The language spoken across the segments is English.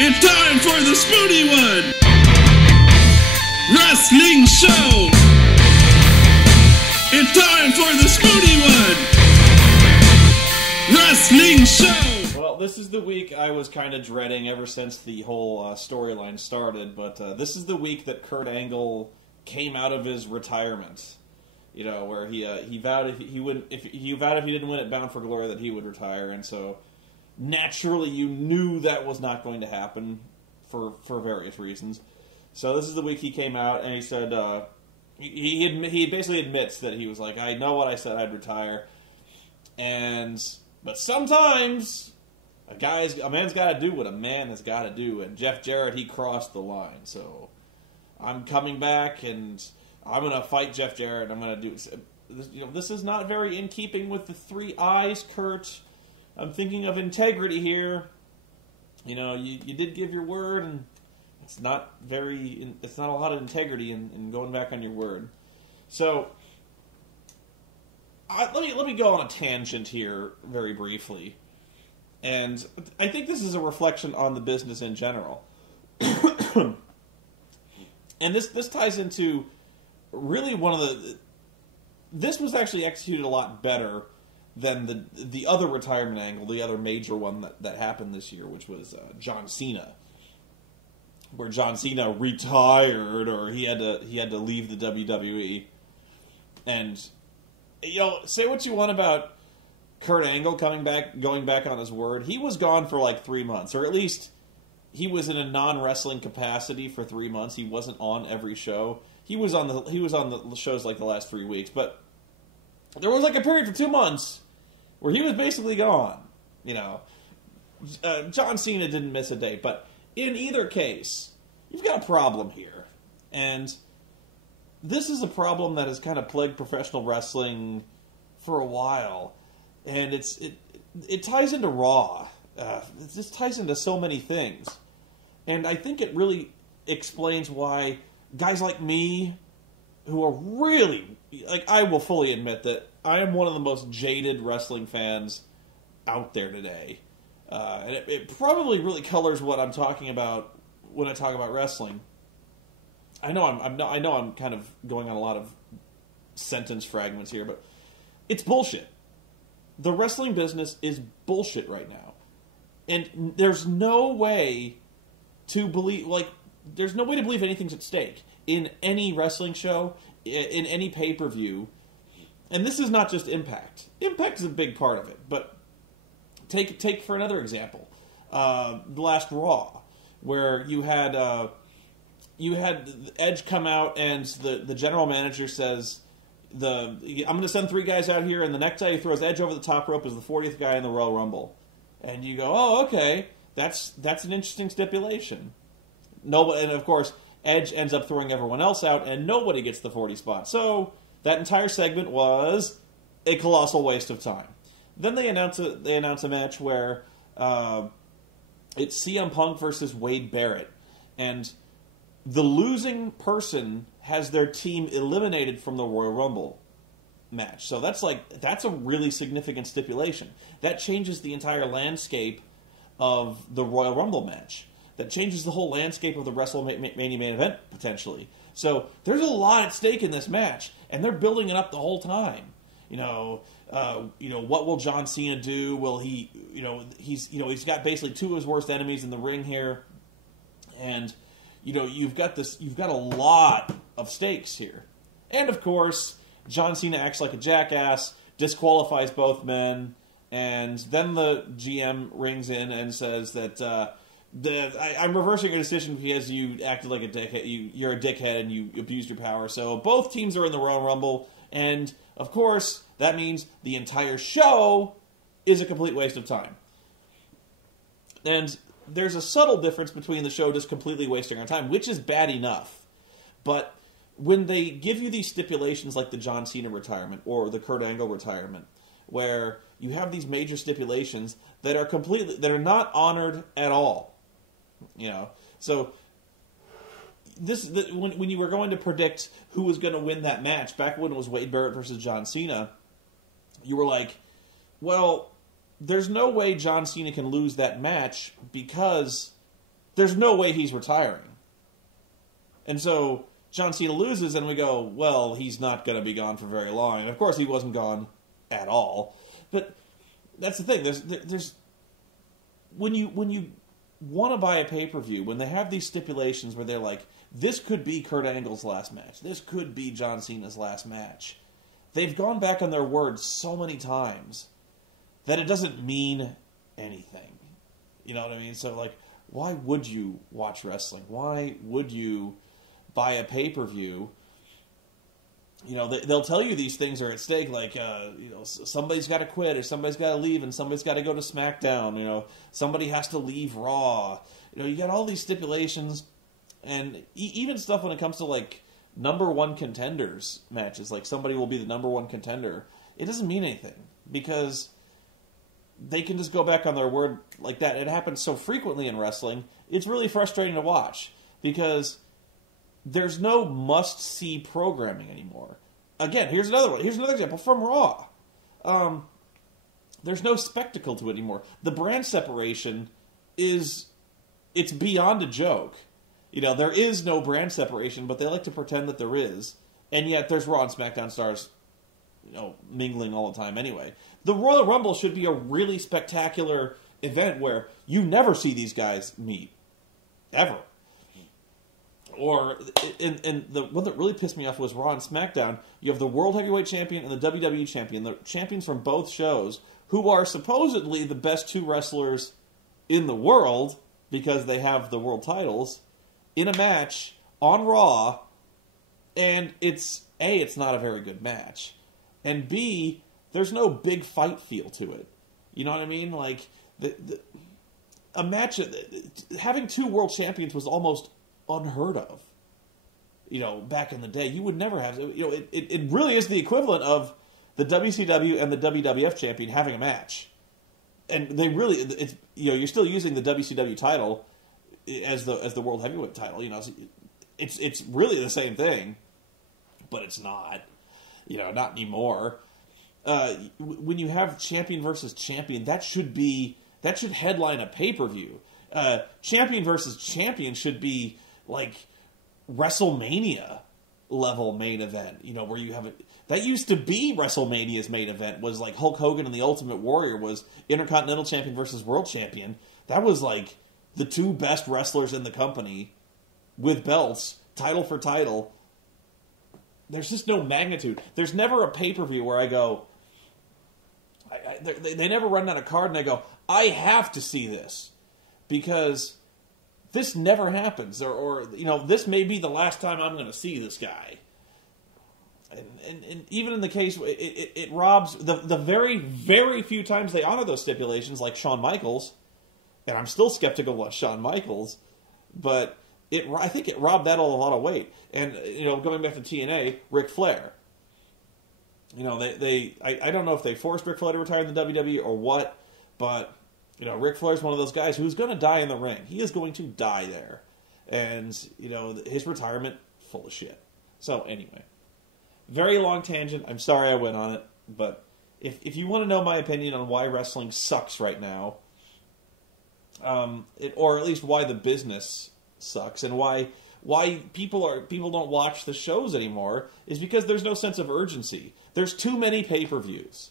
It's time for the Spoony One! Wrestling Show! It's time for the Spoony One! Wrestling Show! Well, this is the week I was kind of dreading ever since the whole storyline started, but this is the week that Kurt Angle came out of his retirement. You know, where he vowed if he didn't win at Bound for Glory that he would retire, and so naturally you knew that was not going to happen for various reasons. So this is the week he came out and he said he basically admits that he was like, I know what I said, I'd retire, but sometimes a man's got to do what a man has got to do, and Jeff Jarrett, he crossed the line. So I'm coming back and I'm going to fight Jeff Jarrett. I'm going to do this. You know, this is not very in keeping with the 3 I's, Kurt. I'm thinking of integrity here. You know, you did give your word, and it's not a lot of integrity in going back on your word. So let me go on a tangent here very briefly, and I think this is a reflection on the business in general, and this ties into really this was actually executed a lot better than the other retirement angle, the other major one that happened this year, which was John Cena, where John Cena retired, or he had to leave the WWE. And you know, say what you want about Kurt Angle going back on his word, he was gone for like 3 months, or at least he was in a non-wrestling capacity for 3 months. He wasn't on every show. He was on the shows like the last 3 weeks, but there was like a period for 2 months where he was basically gone. You know, John Cena didn't miss a day, but in either case, you've got a problem here, and this is a problem that has kind of plagued professional wrestling for a while, and it ties into Raw. It just ties into so many things, and I think it really explains why guys like me, who are really, like, I will fully admit that I am one of the most jaded wrestling fans out there today. And it probably really colors what I'm talking about when I talk about wrestling. I know I'm kind of going on a lot of sentence fragments here, but it's bullshit. The wrestling business is bullshit right now. And there's no way to believe, there's no way to believe anything's at stake in any wrestling show, in any pay-per-view. And this is not just Impact. Impact is a big part of it, but take for another example, the last Raw, where you had Edge come out and the general manager says, I'm going to send 3 guys out here, and the next guy who throws Edge over the top rope is the 40th guy in the Royal Rumble. And you go, oh, okay, that's an interesting stipulation. And of course, Edge ends up throwing everyone else out, and nobody gets the 40 spot. So that entire segment was a colossal waste of time. Then they announce a match where it's CM Punk versus Wade Barrett, and the losing person has their team eliminated from the Royal Rumble match. So that's a really significant stipulation. That changes the entire landscape of the Royal Rumble match. That changes the whole landscape of the WrestleMania main event, potentially. So there's a lot at stake in this match, and they're building it up the whole time. What will John Cena do? Will he, he's got basically 2 of his worst enemies in the ring here, and you've got a lot of stakes here. And of course, John Cena acts like a jackass, disqualifies both men, and then the GM rings in and says that I'm reversing a decision because you acted like a dickhead. You're a dickhead and you abused your power. So both teams are in the Royal Rumble, and of course that means the entire show is a complete waste of time. And there's a subtle difference between the show just completely wasting our time, which is bad enough. But when they give you these stipulations like the John Cena retirement or the Kurt Angle retirement, where you have these major stipulations that are not honored at all. So when you were going to predict who was going to win that match, back when it was Wade Barrett versus John Cena, you were like, well, there's no way John Cena can lose that match because there's no way he's retiring. And so John Cena loses, and we go, well, he's not going to be gone for very long. And of course, he wasn't gone at all. But that's the thing. There's when you want to buy a pay-per-view, when they have these stipulations where they're like, this could be Kurt Angle's last match, this could be John Cena's last match, they've gone back on their word so many times that it doesn't mean anything. You know what I mean? So, like, why would you watch wrestling? Why would you buy a pay-per-view? You know, they'll tell you these things are at stake, like, you know, somebody's got to quit, or somebody's got to leave, and somebody's got to go to SmackDown, you know, somebody has to leave Raw. You know, you got all these stipulations, and even stuff when it comes to, like, number one contenders matches, like somebody will be the number one contender. It doesn't mean anything, because they can just go back on their word like that. It happens so frequently in wrestling, it's really frustrating to watch, because there's no must-see programming anymore. Again, here's another one. Here's another example from Raw. There's no spectacle to it anymore. The brand separation it's beyond a joke. You know, there is no brand separation, but they like to pretend that there is. And yet there's Raw and SmackDown stars, you know, mingling all the time anyway. The Royal Rumble should be a really spectacular event where you never see these guys meet. Ever. Or, and the one that really pissed me off was Raw and SmackDown. You have the World Heavyweight Champion and the WWE Champion, the champions from both shows, who are supposedly the best two wrestlers in the world, because they have the world titles, in a match on Raw, and it's not a very good match. And B, there's no big fight feel to it. You know what I mean? Like, a match, having two world champions was almost unheard of. You know, back in the day, you would never have. You know, it really is the equivalent of the WCW and the WWF champion having a match, and they really, it's, you know, you're still using the WCW title as the world heavyweight title. You know, it's really the same thing, but it's not. You know, not anymore. When you have champion versus champion, that should headline a pay-per-view. Champion versus champion should be like WrestleMania level main event, you know, where you have it. That used to be WrestleMania's main event, was like Hulk Hogan and the Ultimate Warrior was Intercontinental Champion versus World Champion. That was like the two best wrestlers in the company with belts, title for title. There's just no magnitude. There's never a pay-per-view where I go, they never run down a card and I go, I have to see this, because this never happens, or you know, this may be the last time I'm going to see this guy. And even in the case, it robs the very, very few times they honor those stipulations, like Shawn Michaels, and I'm still skeptical of Shawn Michaels, but I think it robbed that a lot of weight. And you know, going back to TNA, Ric Flair. You know, I don't know if they forced Ric Flair to retire in the WWE or what, but you know, Ric Flair's one of those guys who's going to die in the ring. He is going to die there. And, you know, his retirement, full of shit. So, anyway. Very long tangent. I'm sorry I went on it. But if you want to know my opinion on why wrestling sucks right now, or at least why the business sucks, and why people don't watch the shows anymore, is because there's no sense of urgency. There's too many pay-per-views.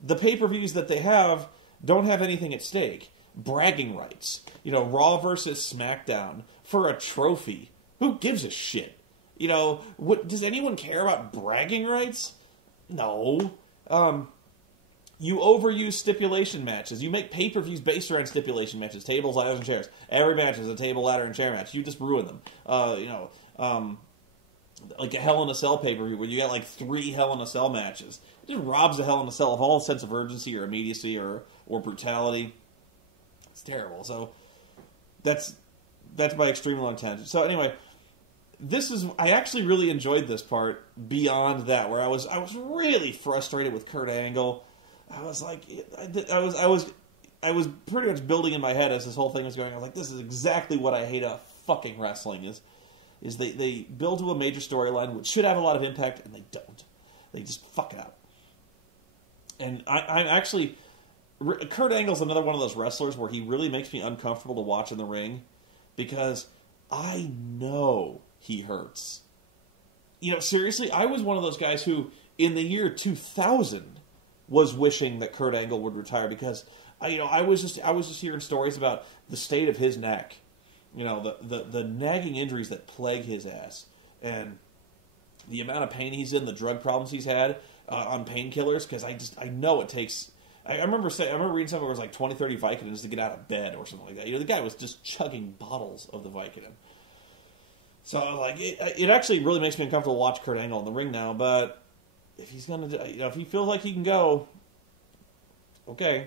The pay-per-views that they have don't have anything at stake. Bragging rights. You know, Raw versus SmackDown for a trophy. Who gives a shit? You know, does anyone care about bragging rights? No. You overuse stipulation matches. You make pay-per-views based around stipulation matches. Tables, ladders, and chairs. Every match is a table, ladder, and chair match. You just ruin them. You know, like a Hell in a Cell pay-per-view where you got like 3 Hell in a Cell matches. It just robs a Hell in a Cell of all sense of urgency or immediacy or brutality. It's terrible. So that's my extreme long tangent. So anyway, I actually really enjoyed this part beyond that, where I was really frustrated with Kurt Angle. I was like, I was pretty much building in my head as this whole thing was going. I was like, this is exactly what I hate about fucking wrestling is they build to a major storyline which should have a lot of impact, and they don't. They just fuck it up. And I'm actually, Kurt Angle's another one of those wrestlers where he really makes me uncomfortable to watch in the ring, because I know he hurts. You know, seriously, I was one of those guys who, in the year 2000, was wishing that Kurt Angle would retire because, I was just hearing stories about the state of his neck. You know, the nagging injuries that plague his ass, and the amount of pain he's in, the drug problems he's had on painkillers. Because I know it takes. I remember reading something where it was like 20, 30 Vicodins to get out of bed or something like that. You know, the guy was just chugging bottles of the Vicodin. So like, it actually really makes me uncomfortable to watch Kurt Angle in the ring now. But if he's gonna, if he feels like he can go, okay.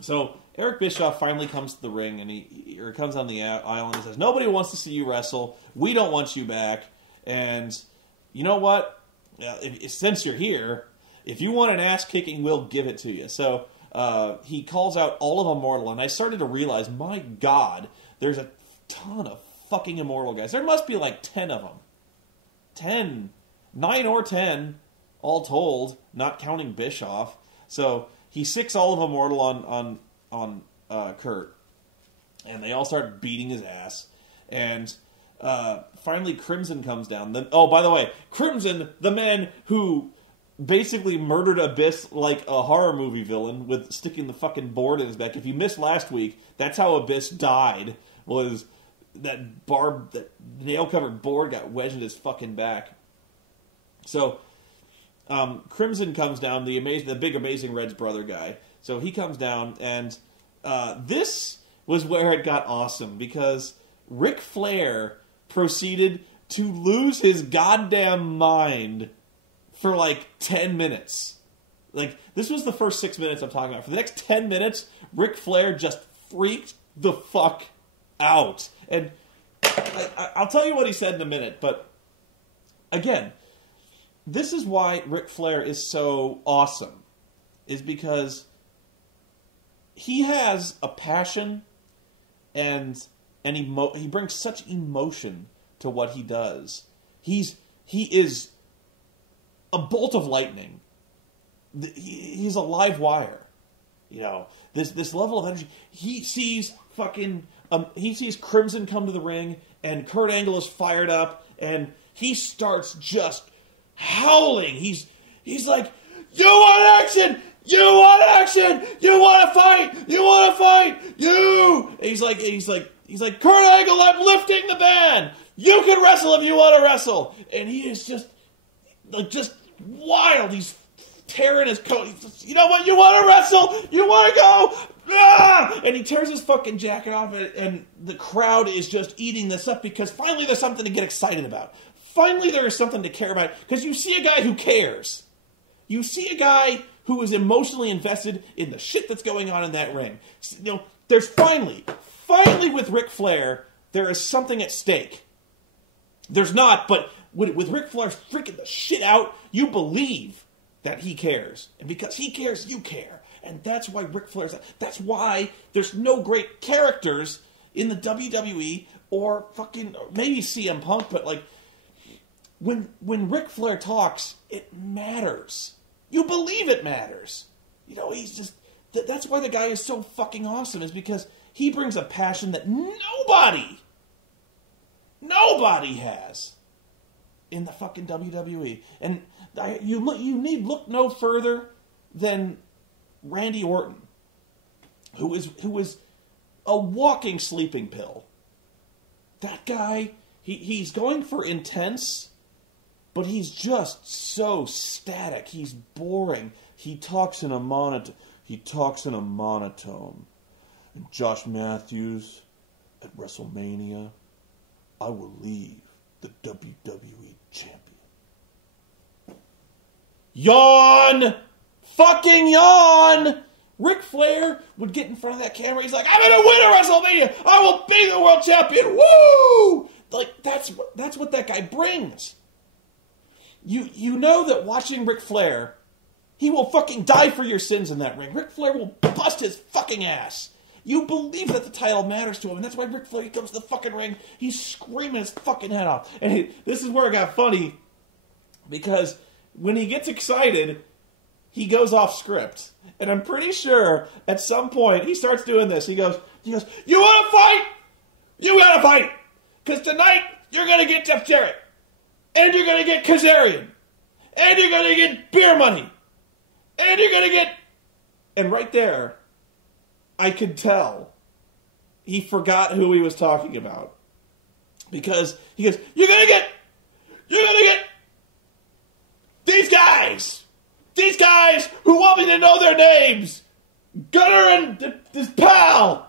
So Eric Bischoff finally comes to the ring, and he comes on the aisle and he says, "Nobody wants to see you wrestle. We don't want you back. And you know what? Since you're here, if you want an ass kicking, we'll give it to you." So he calls out all of Immortal, and I started to realize, my God, there's a ton of fucking Immortal guys. There must be like 10 of them. 9 or 10, all told, not counting Bischoff. So he sicks all of Immortal on Kurt, and they all start beating his ass. And finally, Crimson comes down. Oh, by the way, Crimson, the man who basically murdered Abyss like a horror movie villain with sticking the fucking board in his back. If you missed last week, that's how Abyss died. Was that nail-covered board got wedged in his fucking back. So Crimson comes down, the big Amazing Red's brother guy. So he comes down, and this was where it got awesome, because Ric Flair proceeded to lose his goddamn mind for like 10 minutes. Like, this was the first 6 minutes I'm talking about. For the next 10 minutes, Ric Flair just freaked the fuck out. And I'll tell you what he said in a minute, but again, this is why Ric Flair is so awesome, is because he has a passion and he brings such emotion to what he does. He is a bolt of lightning. He's a live wire. You know, this level of energy. He sees Crimson come to the ring, and Kurt Angle is fired up, and he starts just howling. He's like, "You want action? You want action? You want to fight? You want to fight? You!" And he's like, "Kurt Angle, I'm lifting the ban. You can wrestle if you want to wrestle." And he is just wild. He's tearing his coat. "You know what? You want to wrestle? You want to go?" Ah! And he tears his fucking jacket off, and the crowd is just eating this up, because finally there's something to get excited about. Finally there is something to care about, because you see a guy who cares. You see a guy who is emotionally invested in the shit that's going on in that ring. You know, there's finally with Ric Flair, there is something at stake. There's not, but with Ric Flair freaking the shit out, you believe that he cares. And because he cares, you care. And that's why Ric Flair's... That's why there's no great characters in the WWE or fucking... maybe CM Punk, but like... When Ric Flair talks, it matters. You believe it matters. You know, he's just... That's why the guy is so fucking awesome, is because he brings a passion that nobody has in the fucking WWE. And you need look no further than Randy Orton, who is a walking sleeping pill. That guy, he's going for intense, but he's just so static. He's boring. He talks in a monotone. And Josh Matthews, at WrestleMania, I will leave the WWE champion. Yawn! Fucking yawn! Ric Flair would get in front of that camera. He's like, "I'm gonna win at WrestleMania! I will be the world champion! Woo!" Like, that's what that guy brings. You know that watching Ric Flair, he will fucking die for your sins in that ring. Ric Flair will bust his fucking ass. You believe that the title matters to him, and that's why Ric Flair, he comes to the fucking ring, he's screaming his fucking head off. And this is where it got funny, because when he gets excited, he goes off script. And I'm pretty sure at some point he starts doing this. He goes, "You want to fight? You gotta fight! Because tonight, you're gonna get Jeff Jarrett. And you're gonna get Kazarian. And you're gonna get beer money. And you're gonna get... And right there, I could tell he forgot who he was talking about. Because he goes, you're gonna get these guys who want me to know their names. Gunner and his pal.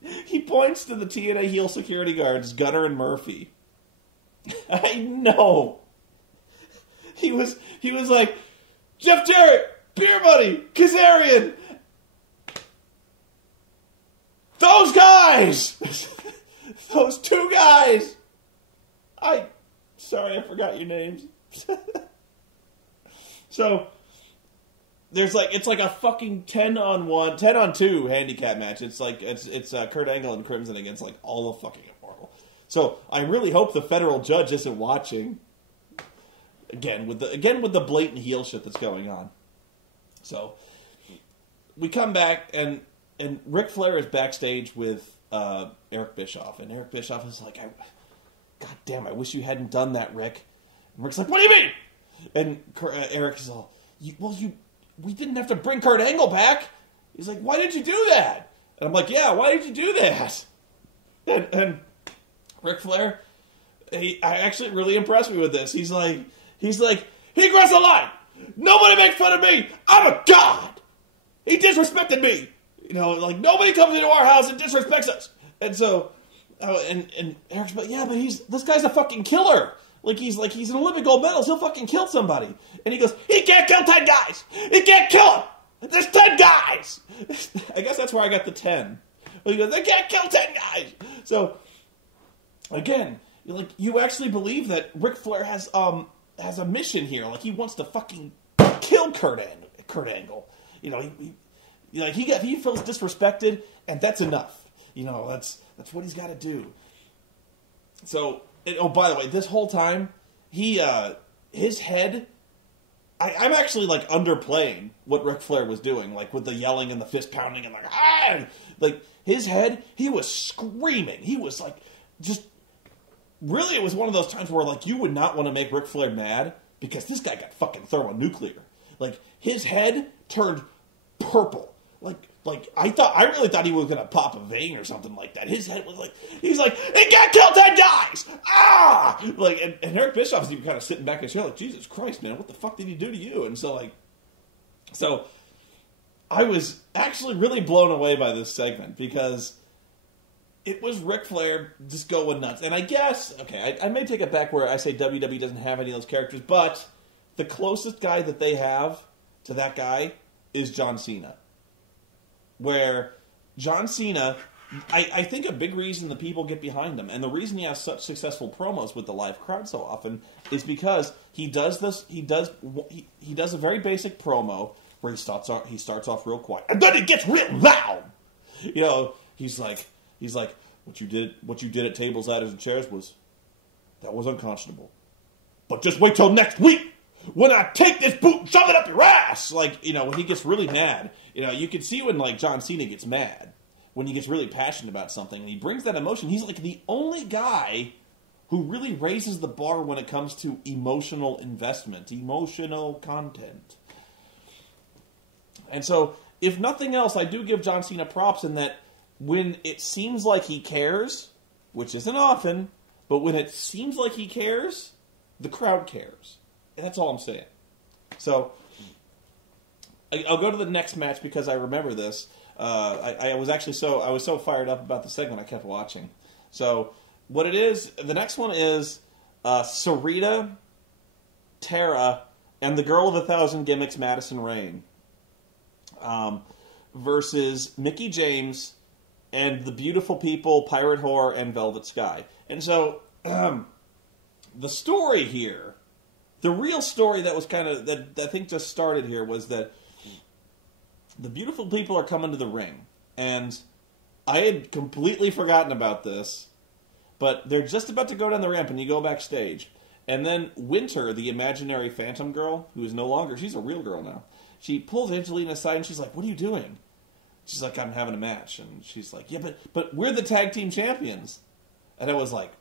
He points to the TNA heel security guards, Gunner and Murphy. I know. He was like, Jeff Jarrett, Beer Money, Kazarian. Those guys! Those two guys! Sorry, I forgot your names. So, it's like a fucking 10-on-2 handicap match. It's Kurt Angle and Crimson against like all of fucking Immortal. So I really hope the federal judge isn't watching. Again with the blatant heel shit that's going on. So we come back and Ric Flair is backstage with Eric Bischoff, and Eric Bischoff is like, God damn, I wish you hadn't done that, Rick. And Rick's like, what do you mean? And Eric is all, we didn't have to bring Kurt Angle back. He's like, why did you do that? And I'm like, yeah, why did you do that? And Ric Flair, he actually really impressed me with this. He's like, he crossed the line. Nobody makes fun of me. I'm a god. He disrespected me. You know, like nobody comes into our house and disrespects us. And so, and Eric's like, yeah, but this guy's a fucking killer. He's an Olympic gold medalist. He'll fucking kill somebody. And he goes, he can't kill 10 guys. He can't kill him. There's 10 guys. I guess that's where I got the 10. But he goes, they can't kill 10 guys. So, again, you actually believe that Ric Flair has a mission here. Like, he wants to fucking kill Kurt Angle. You know, he feels disrespected, and that's enough. You know, that's what he's got to do. So, by the way, this whole time, his head, I'm actually, like, underplaying what Ric Flair was doing, like, with the yelling and the fist pounding and, like, ah! Like, his head, he was screaming. He was, like, just, really, it was one of those times where, like, you would not want to make Ric Flair mad because this guy got fucking thermonuclear. Like, his head turned purple. Like I really thought he was gonna pop a vein or something like that. His head was like, he's like, he can't kill 10 guys! Ah! Like, and Eric Bischoff's even kind of sitting back in his chair like, Jesus Christ, man, what the fuck did he do to you? And so I was actually really blown away by this segment because it was Ric Flair just going nuts. And I guess, okay, I may take it back where I say WWE doesn't have any of those characters, but the closest guy that they have to that guy is John Cena. Where John Cena, I think a big reason the people get behind him, and the reason he has such successful promos with the live crowd so often, is because he does a very basic promo where he starts off real quiet, and then it gets real loud. You know, he's like, what you did at tables, ladders, and chairs was unconscionable. But just wait till next week when I take this boot and shove it up your ass. Like, you know, when he gets really mad, you know, you can see when, like, John Cena gets mad, when he gets really passionate about something, and he brings that emotion. He's, like, the only guy who really raises the bar when it comes to emotional investment, emotional content. And so, if nothing else, I do give John Cena props in that when it seems like he cares, which isn't often, but when it seems like he cares, the crowd cares. And that's all I'm saying. So, I'll go to the next match because I remember this. I was so fired up about the segment I kept watching. So, what it is, the next one is Sarita, Tara, and the girl of 1,000 gimmicks, Madison Rayne, versus Mickie James and the beautiful people, Pirate Whore and Velvet Sky. And so, the story here, the real story that was that I think just started here was that the beautiful people are coming to the ring. And I had completely forgotten about this, but they're just about to go down the ramp and you go backstage. And then Winter, the imaginary phantom girl, who is no longer, she's a real girl now, she pulls Angelina aside and she's like, what are you doing? She's like, I'm having a match. And she's like, yeah, but we're the tag team champions. And I was like,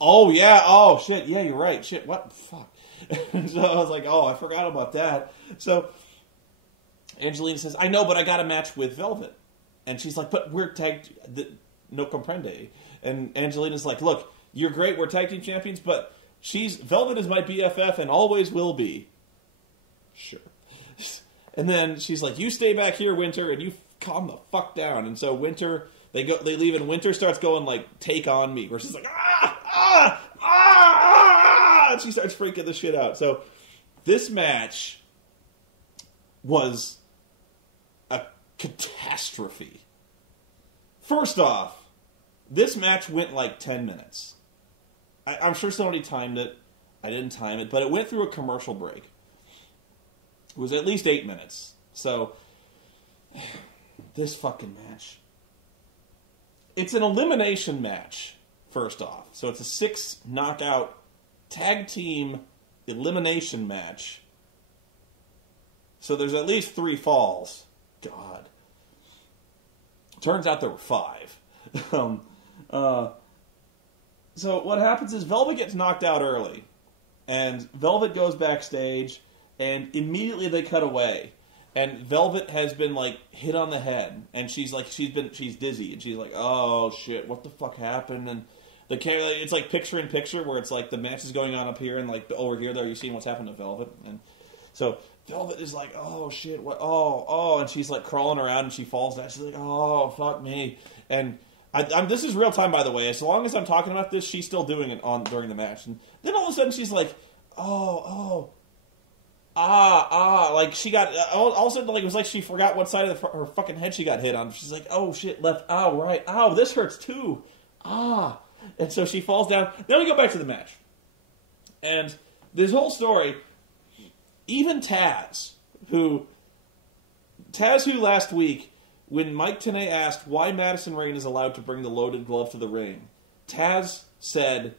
oh, yeah, oh, shit, yeah, you're right. Shit, what? Fuck. So I was like, oh, I forgot about that. So Angelina says, I know, but I got a match with Velvet. And she's like, but we're no comprende. And Angelina's like, look, you're great, we're tag team champions, but Velvet is my BFF and always will be. Sure. And then she's like, you stay back here, Winter, and you calm the fuck down. And so Winter, they leave, and Winter starts going like, take on me, where she's like, and she starts freaking the shit out. So this match was a catastrophe. First off, this match went like 10 minutes. I'm sure somebody timed it. I didn't time it, but it went through a commercial break. It was at least 8 minutes. So, this fucking match. It's an elimination match, first off. So it's a 6 knockout tag team elimination match. So there's at least 3 falls. God. Turns out there were 5. So what happens is Velvet gets knocked out early. And Velvet goes backstage, and immediately they cut away. And Velvet has been, like, hit on the head. And she's dizzy. And she's like, oh, shit, what the fuck happened? And the camera, it's like picture-in-picture, where it's like the match is going on up here, and, like, over here, there, you're seeing what's happened to Velvet. And so Velvet is like, oh, shit, what, oh, and she's, like, crawling around, and she falls down. She's like, oh, fuck me. And this is real time, by the way. As long as I'm talking about this, she's still doing it during the match. And then all of a sudden, she's like, like she got, all of a sudden, like, it was like she forgot what side of her fucking head she got hit on. She's like, oh, shit, left, right, this hurts too, And so she falls down. Then we go back to the match. And this whole story, even Taz, who last week, when Mike Tenay asked why Madison Rayne is allowed to bring the loaded glove to the ring, Taz said,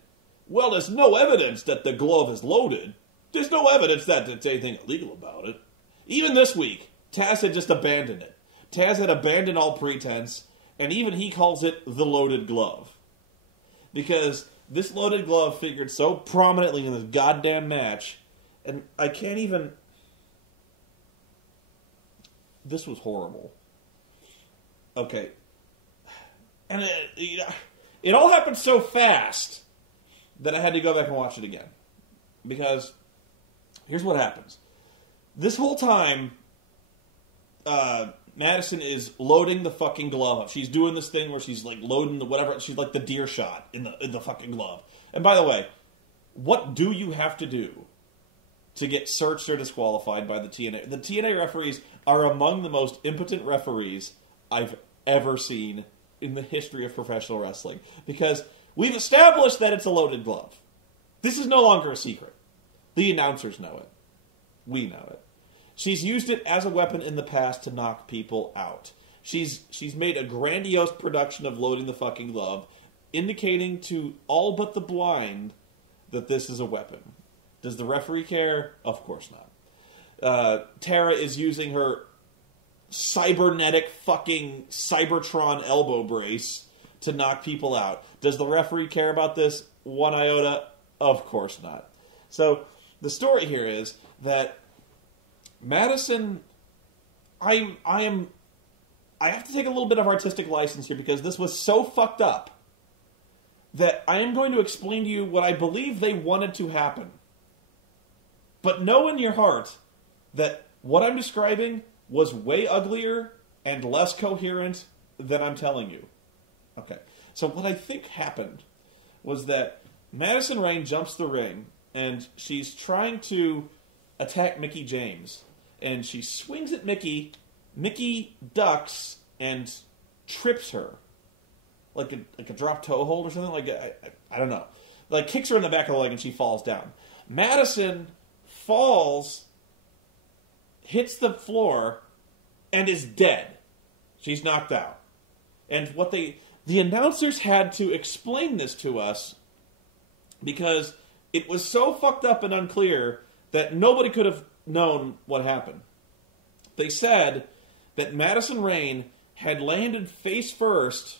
well, there's no evidence that the glove is loaded. There's no evidence that there's anything illegal about it. Even this week, Taz had just abandoned it. Taz had abandoned all pretense, and even he calls it the loaded glove. Because this loaded glove figured so prominently in this goddamn match, and I can't even... This was horrible. Okay. And it all happened so fast that I had to go back and watch it again. Because here's what happens. This whole time, Madison is loading the fucking glove up. She's doing this thing where she's like loading the whatever. She's like the deer shot in the fucking glove. And by the way, what do you have to do to get searched or disqualified by the TNA? The TNA referees are among the most impotent referees I've ever seen in the history of professional wrestling. Because we've established that it's a loaded glove. This is no longer a secret. The announcers know it. We know it. She's used it as a weapon in the past to knock people out. She's made a grandiose production of loading the fucking glove, indicating to all but the blind that this is a weapon. Does the referee care? Of course not. Tara is using her cybernetic fucking Cybertron elbow brace to knock people out. Does the referee care about this? 1 iota? Of course not. So the story here is that Madison, I have to take a little bit of artistic license here because this was so fucked up that I am going to explain to you what I believe they wanted to happen. But know in your heart that what I'm describing was way uglier and less coherent than I'm telling you. Okay. So what I think happened was that Madison Rayne jumps the ring and she's trying to attack Mickie James. And she swings at Mickie. Mickie ducks and trips her. Like a drop toe hold or something. Like I don't know. Like kicks her in the back of the leg and she falls down. Madison falls, hits the floor, and is dead. She's knocked out. And what the announcers had to explain this to us because it was so fucked up and unclear that nobody could have known what happened. They said that Madison Rayne had landed face first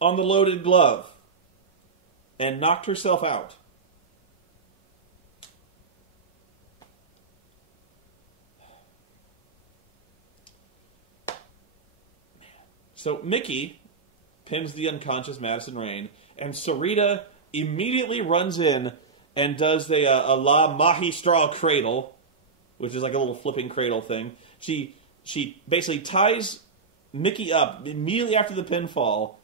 on the loaded glove and knocked herself out. So Mickey pins the unconscious Madison Rayne, and Sarita immediately runs in and does a La Magistral cradle, which is like a little flipping cradle thing. She basically ties Mickey up immediately after the pinfall,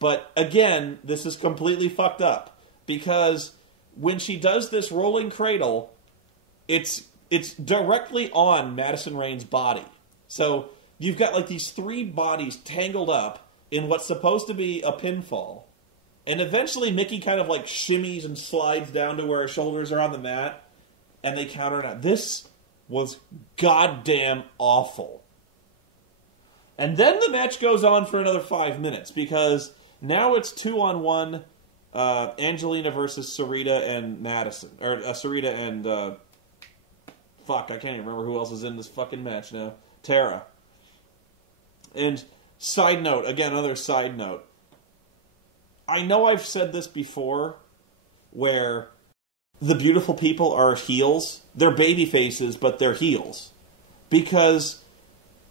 but again, this is completely fucked up, because when she does this rolling cradle, it's directly on Madison Rayne's body. So you've got like these three bodies tangled up in what's supposed to be a pinfall. And eventually Mickey kind of like shimmies and slides down to where her shoulders are on the mat, and they counter it out. This was goddamn awful. And then the match goes on for another 5 minutes, because now it's 2-on-1, Angelina versus Sarita and Madison. Or Sarita and, fuck, I can't even remember who else is in this fucking match now. Tara. And side note, again, another side note. I know I've said this before, where the beautiful people are heels. They're baby faces, but they're heels. Because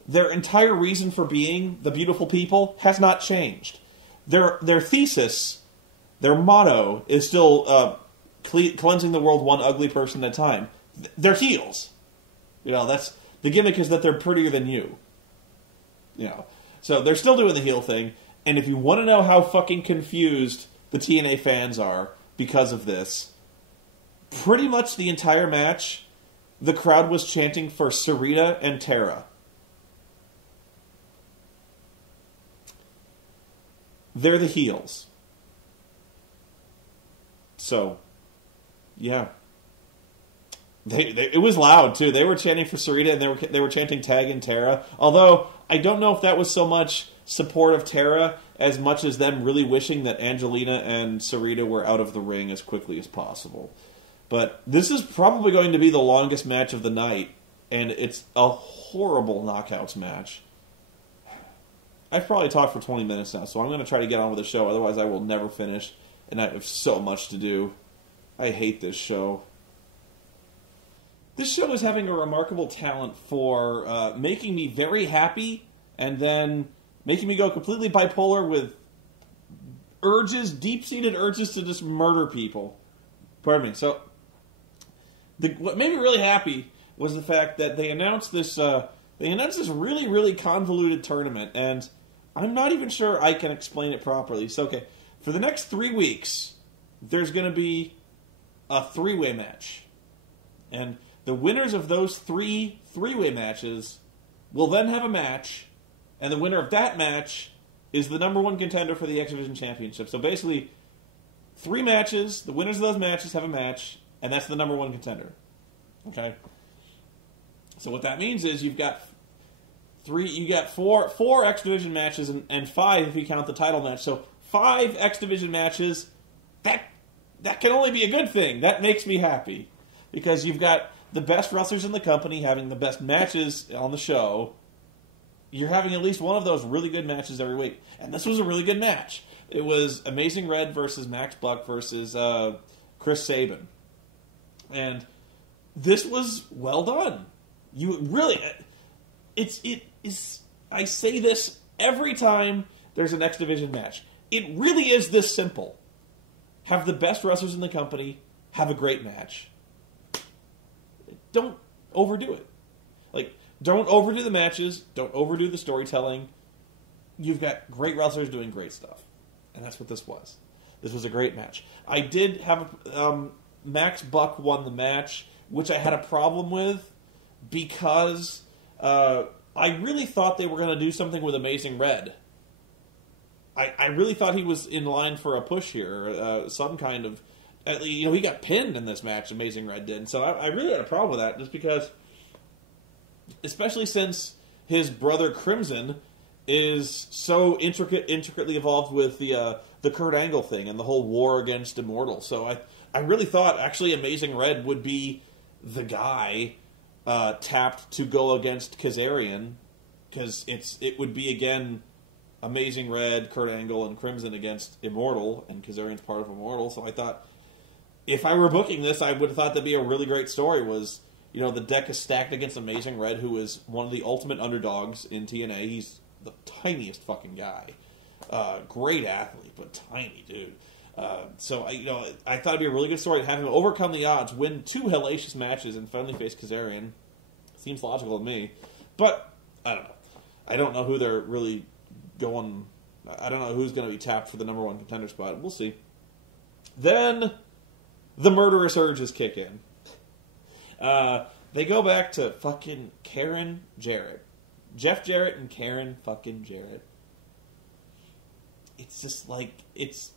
their entire reason for being the beautiful people has not changed. Their thesis, their motto, is still cleansing the world one ugly person at a time. They're heels. You know, that's the gimmick, is that they're prettier than you. You know, so they're still doing the heel thing. And if you want to know how fucking confused the TNA fans are because of this, pretty much the entire match, the crowd was chanting for Sarita and Tara. They're the heels. So, yeah. It was loud, too. They were chanting for Sarita, and they were chanting tag and Tara. Although, I don't know if that was so much support of Tara as much as them really wishing that Angelina and Sarita were out of the ring as quickly as possible. But this is probably going to be the longest match of the night, and it's a horrible knockouts match. I've probably talked for 20 minutes now, so I'm going to try to get on with the show, otherwise I will never finish, and I have so much to do. I hate this show. This show is having a remarkable talent for making me very happy, and then making me go completely bipolar with urges, deep-seated urges to just murder people. Pardon me. So, what made me really happy was the fact that they announced this really, really convoluted tournament, and I'm not even sure I can explain it properly. So, okay, for the next 3 weeks, there's going to be a three-way match. And the winners of those three-way matches will then have a match, and the winner of that match is the number one contender for the X Division Championship. So basically, 3 matches, the winners of those matches have a match, and that's the number one contender. Okay? So what that means is you've got four X Division matches, and 5 if you count the title match. So 5 X Division matches, that can only be a good thing. That makes me happy. Because you've got the best wrestlers in the company having the best matches on the show. You're having at least one of those really good matches every week. And this was a really good match. It was Amazing Red versus Max Buck versus Chris Sabin. And this was well done. You really... It is... I say this every time there's an X Division match. It really is this simple. Have the best wrestlers in the company, have a great match. Don't overdo it. Like, don't overdo the matches. Don't overdo the storytelling. You've got great wrestlers doing great stuff. And that's what this was. This was a great match. I did have... Max Buck won the match, which I had a problem with because I really thought they were going to do something with Amazing Red. I really thought he was in line for a push here, some kind of... You know, he got pinned in this match, Amazing Red did. So I really had a problem with that, just because, especially since his brother Crimson is so intricately involved with the Kurt Angle thing and the whole war against Immortal. So I really thought, actually, Amazing Red would be the guy tapped to go against Kazarian because it would be again Amazing Red, Kurt Angle, and Crimson against Immortal, and Kazarian's part of Immortal. So I thought, if I were booking this, I would have thought that'd be a really great story. Was, you know, the deck is stacked against Amazing Red, who is one of the ultimate underdogs in TNA. He's the tiniest fucking guy, great athlete, but tiny dude. So I thought it'd be a really good story to have him overcome the odds, win 2 hellacious matches, and finally face Kazarian. Seems logical to me, but I don't know. I don't know who they're really going. I don't know who's going to be tapped for the number 1 contender spot. We'll see. Then the murderous urges kick in. They go back to fucking Karen Jarrett. Jeff Jarrett and Karen fucking Jarrett. It's just like, it's...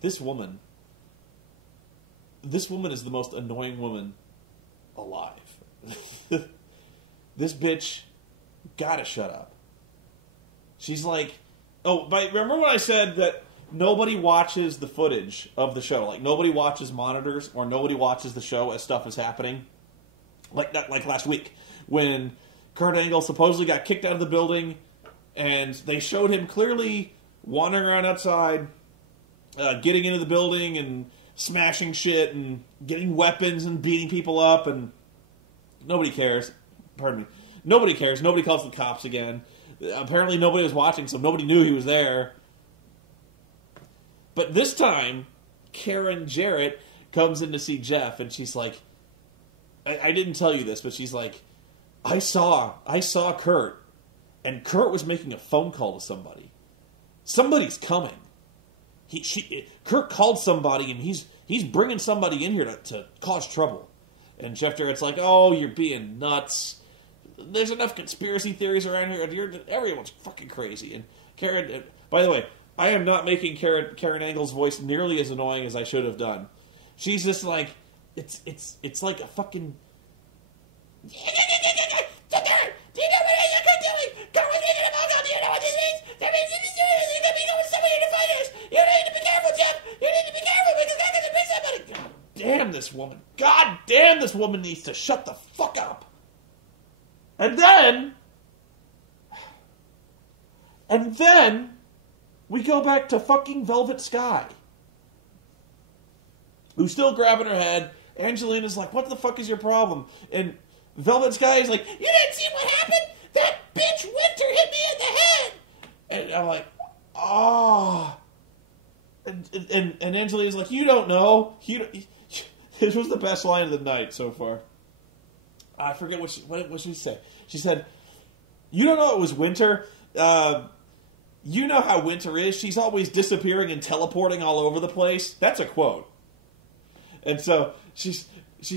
This woman is the most annoying woman alive. This bitch gotta shut up. She's like... remember when I said that nobody watches the footage of the show? Like, nobody watches monitors or nobody watches the show as stuff is happening? Like last week, when Kurt Angle supposedly got kicked out of the building, and they showed him clearly wandering around outside, getting into the building and smashing shit and getting weapons and beating people up, and nobody cares. Pardon me. Nobody cares. Nobody calls the cops again. Apparently nobody was watching, so nobody knew he was there. But this time, Karen Jarrett comes in to see Jeff, and she's like, I didn't tell you this, but she's like, I saw Kurt, and Kurt was making a phone call to somebody. Somebody's coming. Kurt called somebody, and he's bringing somebody in here to cause trouble. And Jeff Jarrett's like, oh, you're being nuts. There's enough conspiracy theories around here. Everyone's fucking crazy. And Karen, by the way, I am not making Karen Angle's voice nearly as annoying as I should have done. She's just like, it's like a fucking... Do you know what you're doing? Go with me to the Mogo. Do you know what this means? That means if you're doing this, you're going to be going with somebody to fight us. You need to be careful, Jeff. You need to be careful because they're going to be somebody. God damn this woman. God damn this woman needs to shut the fuck up. And then we go back to fucking Velvet Sky, who's still grabbing her head. Angelina's like, what the fuck is your problem? And Velvet Sky is like, you didn't see what happened? That bitch Winter hit me in the head. And I'm like, oh. And Angelina's like, you don't know. This was the best line of the night so far. I forget what she said. She said, you don't know it was Winter? You know how Winter is. She's always disappearing and teleporting all over the place. That's a quote. And so she's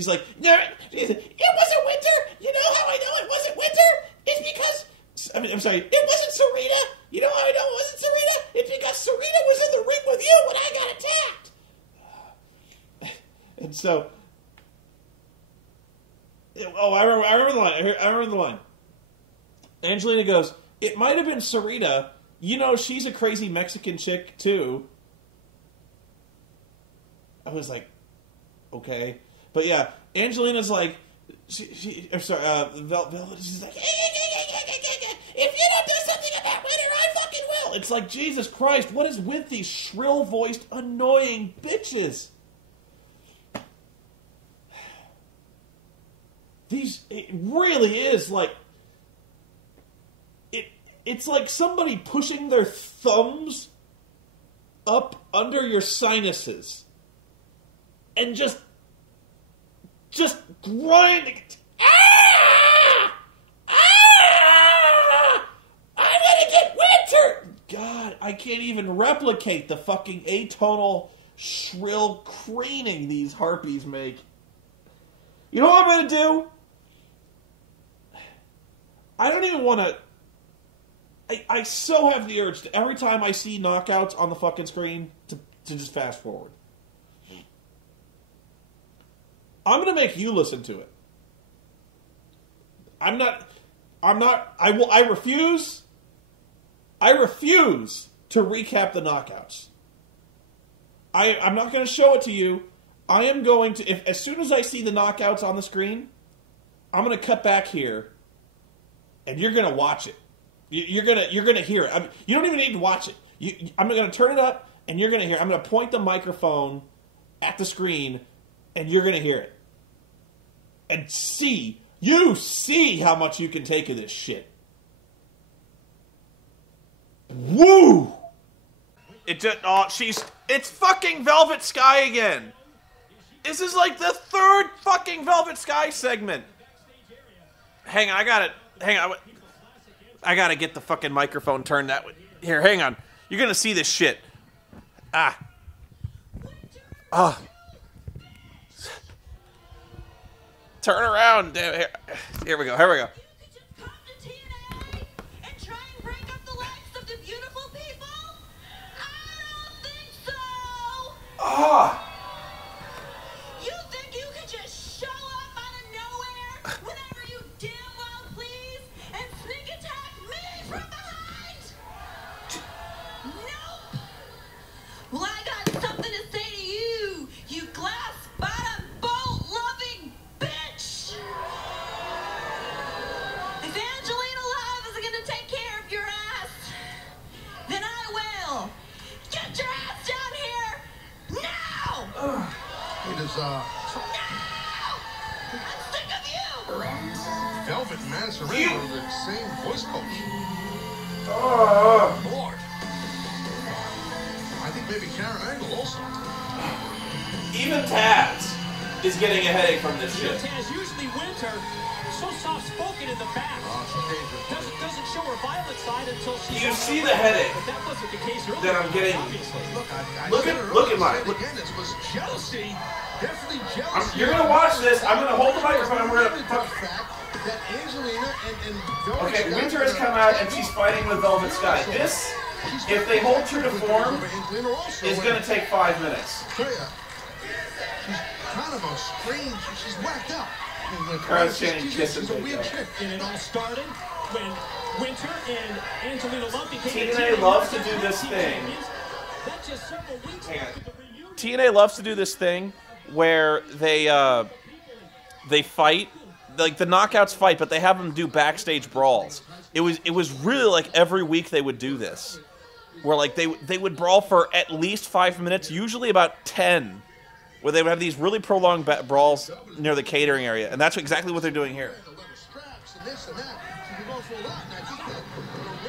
like, no, it wasn't Winter. You know how I know it wasn't Winter? It's because, I'm sorry, it wasn't Sarita. You know how I know it wasn't Sarita? It's because Sarita was in the ring with you when I got attacked. And so, I remember the line. I remember the line. Angelina goes, it might have been Sarita. You know, she's a crazy Mexican chick, too. I was like, okay. But yeah, Angelina's like, she's like, if you don't do something about Winter, I fucking will. It's like, Jesus Christ, what is with these shrill-voiced, annoying bitches? It really is like, it's like somebody pushing their thumbs up under your sinuses and just grinding. Ah! Ah! I'm gonna get Winter! God, I can't even replicate the fucking atonal, shrill crooning these harpies make. You know what I'm gonna do? I don't even want to... I so have the urge to, every time I see knockouts on the fucking screen, to just fast forward. I'm going to make you listen to it. I refuse to recap the knockouts. I'm not going to show it to you. I am going to, as soon as I see the knockouts on the screen, I'm gonna cut back here, and you're gonna watch it. You're gonna hear it. You don't even need to watch it. I'm gonna turn it up, and you're gonna hear it. I'm gonna point the microphone at the screen, and you're gonna hear it. And see how much you can take of this shit. Woo! It's fucking Velvet Sky again. This is like the third fucking Velvet Sky segment. Hang on, I gotta get the fucking microphone turned that way. Here, hang on. You're gonna see this shit. Turn around. Here we go. You could just come to TNA and try and break up the lives of the beautiful people? I don't think so. You think you could just show up out of nowhere whenever you damn well please and sneak attack me from behind? Nope. Well, I got something to say to you, you glass bottom bolt loving bitch. If Angelina Love isn't gonna take care of your ass, then I will. Get your ass down here now. It is, No! I'm sick of you! Velvet Mansory with the same voice coach. Lord. I think maybe Karen Angle also. Even Taz is getting a headache from this shit. Taz, usually Winter is so soft-spoken in the back. Doesn't show her violent side until she... You see the headache But that wasn't the case earlier. that I'm getting. Obviously. Look at mine. Again, it was jealousy. Definitely jealousy. You're gonna watch this. I'm gonna hold the microphone and we're gonna The fact that Angelina and Velvet Okay, Sky Winter has come out and she's fighting with Velvet Sky. This, if they hold true to form, is gonna take 5 minutes. Tell ya, she's kind of a strange. She's whacked up. Crowd's chanting She's kisses. a weird chick. And it all started when Winter and Angelina Love became... TNA loves to do this thing. That's just several weeks Hang on. after the reunion. TNA loves to do this thing where they fight, like the knockouts fight, but they have them do backstage brawls. It was really like every week they would do this, where like they would brawl for at least 5 minutes, usually about 10, where they would have these really prolonged brawls near the catering area, and that's exactly what they're doing here.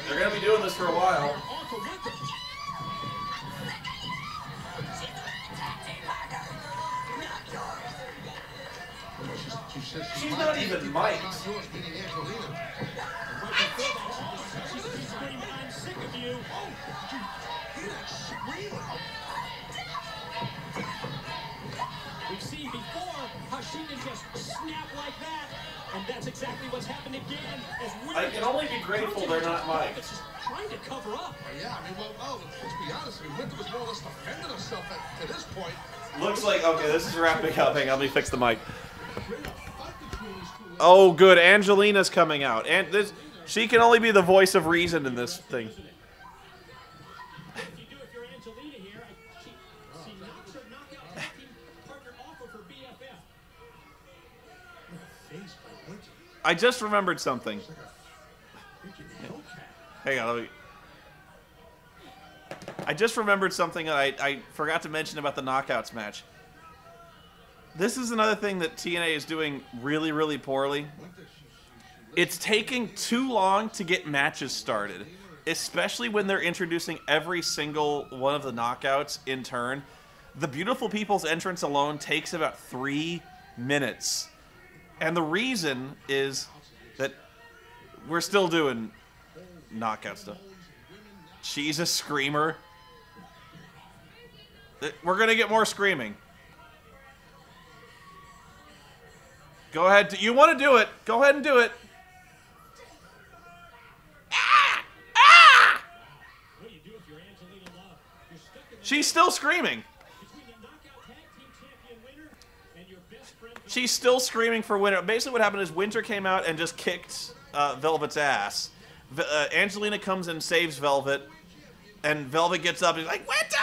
They're gonna be doing this for a while. She's not even mic'd. I'm sick of you. We've seen before how she can just snap like that, and that's exactly what's happened again. As I can only be grateful they're not mic'd. Just trying to cover up. Yeah, I mean, well, let's be honest. I mean, Winter was more or less defending herself to this point. Looks like, okay, this is wrapping up. Hang on, let me fix the mic. Oh, good. Angelina's coming out. And she can only be the voice of reason in this thing. If you're Angelina here, she knocks her knockout tag team partner off of her BFF. I just remembered something. Hang on, let me... I just remembered something that I forgot to mention about the Knockouts match. This is another thing that TNA is doing really, really poorly. It's taking too long to get matches started, especially when they're introducing every single one of the knockouts in turn. The Beautiful People's entrance alone takes about 3 minutes. And the reason is that we're still doing knockout stuff. She's a screamer. We're going to get more screaming. Go ahead. You want to do it. Go ahead and do it. She's still screaming. She's still screaming for Winter. Basically what happened is Winter came out and just kicked Velvet's ass. Angelina comes and saves Velvet. And Velvet gets up and he's like, Winter!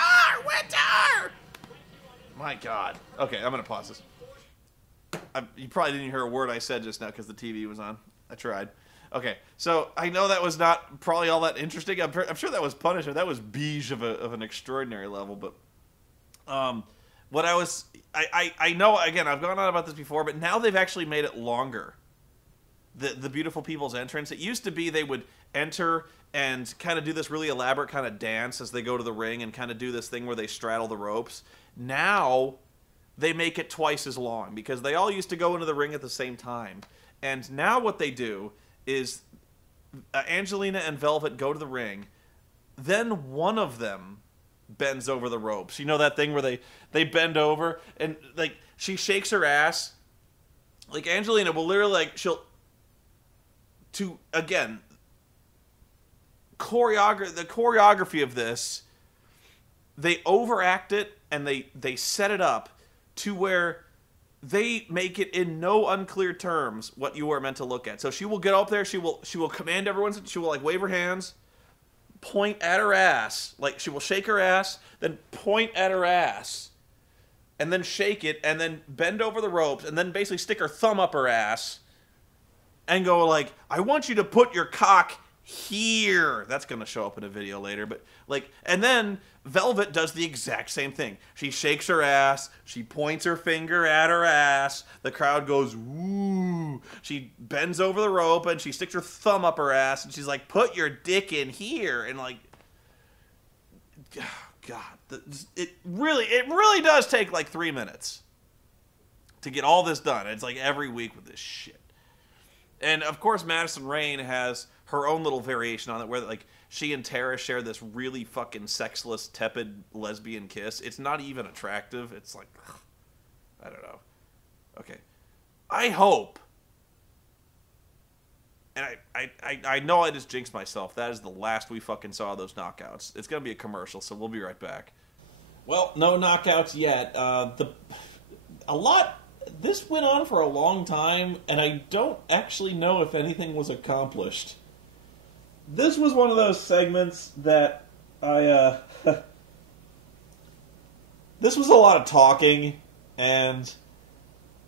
Winter! My God. Okay, I'm going to pause this. You probably didn't hear a word I said just now because the TV was on. I tried. Okay, so I know that was not probably all that interesting. I'm sure that was punishment. That was beige of an extraordinary level. But what I know, again, I've gone on about this before, but now they've actually made it longer. The Beautiful People's entrance. It used to be they would enter and kind of do this really elaborate kind of dance as they go to the ring and kind of do this thing where they straddle the ropes. Now they make it twice as long because they all used to go into the ring at the same time. And now what they do is Angelina and Velvet go to the ring. Then one of them bends over the ropes. You know that thing where they bend over and like she shakes her ass. Like Angelina will literally like again the choreography of this, they overact it and they set it up to where they make it in no unclear terms what you are meant to look at. So she will get up there, she will command everyone, she will like wave her hands, point at her ass, like she will shake her ass, then point at her ass, and then shake it, and then bend over the ropes, and then basically stick her thumb up her ass, and go like, I want you to put your cock here. That's going to show up in a video later, but like, and then Velvet does the exact same thing. She shakes her ass, she points her finger at her ass, the crowd goes, woo. She bends over the rope and she sticks her thumb up her ass and she's like, put your dick in here. And like, God, it really does take like 3 minutes to get all this done. It's like every week with this shit. And of course, Madison Rayne has her own little variation on it, where like she and Tara share this really fucking sexless, tepid lesbian kiss. It's not even attractive. It's like, ugh, I don't know. Okay, I hope, and I know I just jinxed myself. That is the last we fucking saw of those knockouts. It's gonna be a commercial, so we'll be right back. Well, no knockouts yet. This went on for a long time, and I don't actually know if anything was accomplished. This was one of those segments that this was a lot of talking, and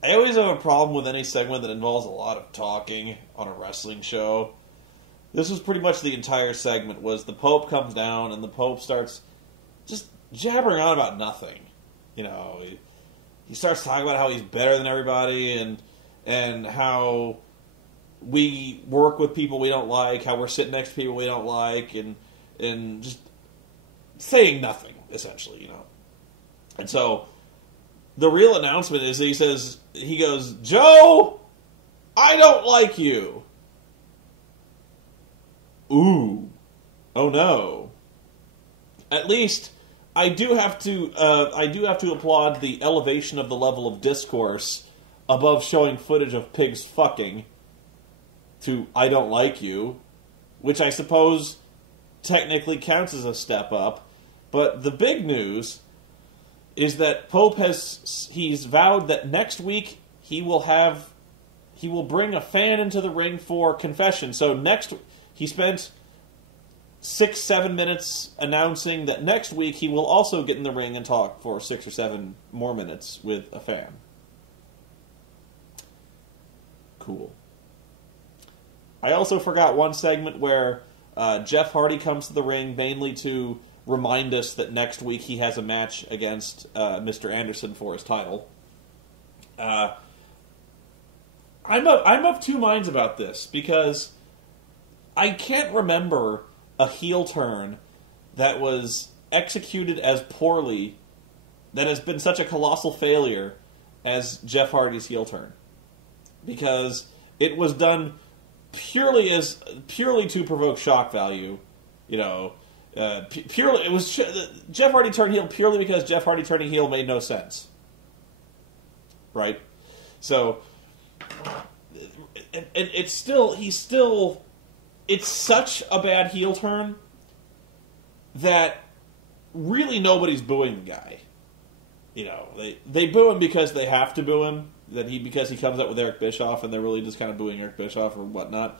I always have a problem with any segment that involves a lot of talking on a wrestling show. This was pretty much the entire segment, was the Pope comes down, and the Pope starts just jabbering on about nothing. You know, he starts talking about how he's better than everybody, and how we work with people we don't like, how we're sitting next to people we don't like, and just saying nothing, essentially, you know. And so the real announcement is he goes, Joe, I don't like you. Ooh. Oh no. At least I do have to applaud the elevation of the level of discourse above showing footage of pigs fucking to I don't like you, which I suppose technically counts as a step up. But the big news is that Pope he's vowed that next week he will bring a fan into the ring for confession. So he spent 6-7 minutes announcing that next week he will also get in the ring and talk for 6 or 7 more minutes with a fan. Cool. I also forgot one segment where Jeff Hardy comes to the ring mainly to remind us that next week he has a match against Mr. Anderson for his title. I'm of two minds about this, because I can't remember a heel turn that was executed as poorly, that has been such a colossal failure as Jeff Hardy's heel turn. Because it was done purely to provoke shock value, you know. Purely, it was Jeff Hardy turned heel purely because Jeff Hardy turning heel made no sense, right? So, and it's such a bad heel turn that really nobody's booing the guy. You know, they boo him because they have to boo him. Because he comes up with Eric Bischoff, and they're really just kind of booing Eric Bischoff or whatnot.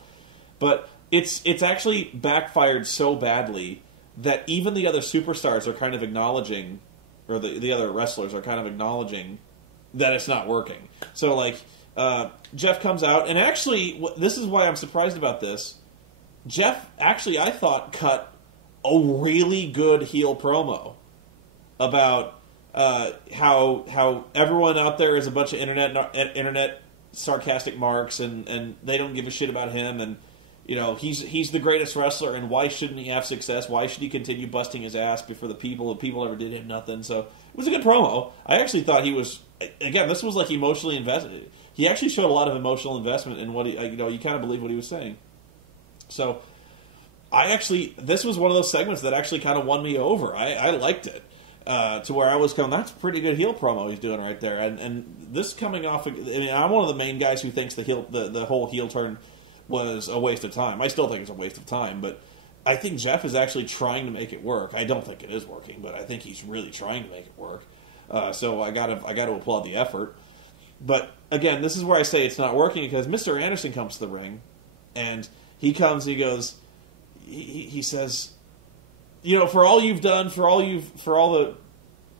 But it's actually backfired so badly that even the other superstars are kind of acknowledging, or the other wrestlers are kind of acknowledging that it's not working. So, like, Jeff comes out, and actually, this is why I'm surprised about this. Jeff, actually, I thought, cut a really good heel promo about how everyone out there is a bunch of internet sarcastic marks, and they don't give a shit about him, and you know he's the greatest wrestler, and why shouldn't he have success? Why should he continue busting his ass before the people never did him nothing? So it was a good promo. I actually thought he was, again, this was like emotionally invested. He actually showed a lot of emotional investment in what he, you kind of believe what he was saying. So this was one of those segments that actually kind of won me over. I liked it. To where I was going, that's a pretty good heel promo he's doing right there. And this coming off, I'm one of the main guys who thinks the whole heel turn was a waste of time. I still think it's a waste of time, but I think Jeff is actually trying to make it work. I don't think it is working, but I think he's really trying to make it work. So I got to applaud the effort. But again, this is where I say it's not working, because Mr. Anderson comes to the ring, and he comes, he goes, he says, you know, for all you've done,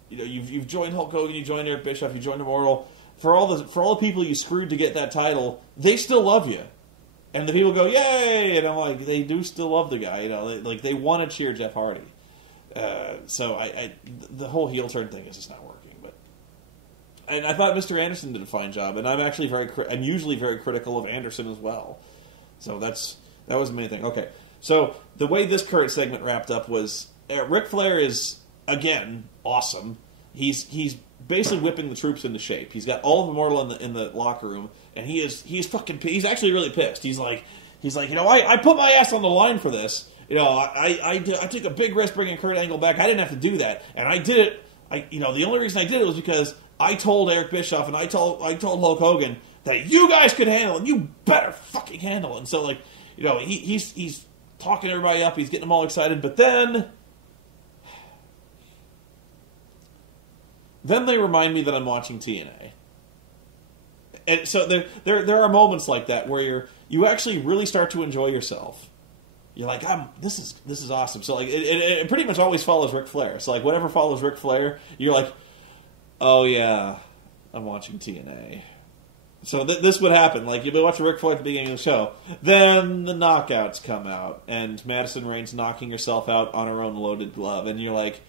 you've joined Hulk Hogan, you joined Eric Bischoff, you joined Immortal, for all the people you screwed to get that title, they still love you. And the people go, yay! And I'm like, they do still love the guy, you know, they want to cheer Jeff Hardy. So the whole heel turn thing is just not working. And I thought Mr. Anderson did a fine job, and I'm actually I'm usually very critical of Anderson as well. So that was the main thing. Okay, so the way this current segment wrapped up was Ric Flair is, again, awesome. He's basically whipping the troops into shape. He's got all of Immortal in the locker room, and he's actually really pissed. He's like, you know, I put my ass on the line for this. You know, I took a big risk bringing Kurt Angle back. I didn't have to do that, and I did it. The only reason I did it was because I told Eric Bischoff and I told Hulk Hogan that you guys could handle it, and you better fucking handle it. And so, like, you know, he's talking everybody up, he's getting them all excited, but then they remind me that I'm watching TNA. And so there are moments like that where you actually really start to enjoy yourself. You're like, this is awesome. So like it pretty much always follows Ric Flair. So like whatever follows Ric Flair, you're like, oh yeah, I'm watching TNA. So this would happen. Like you'll be watching Ric Flair at the beginning of the show, then the knockouts come out, and Madison Rain's knocking herself out on her own loaded glove, and you're like,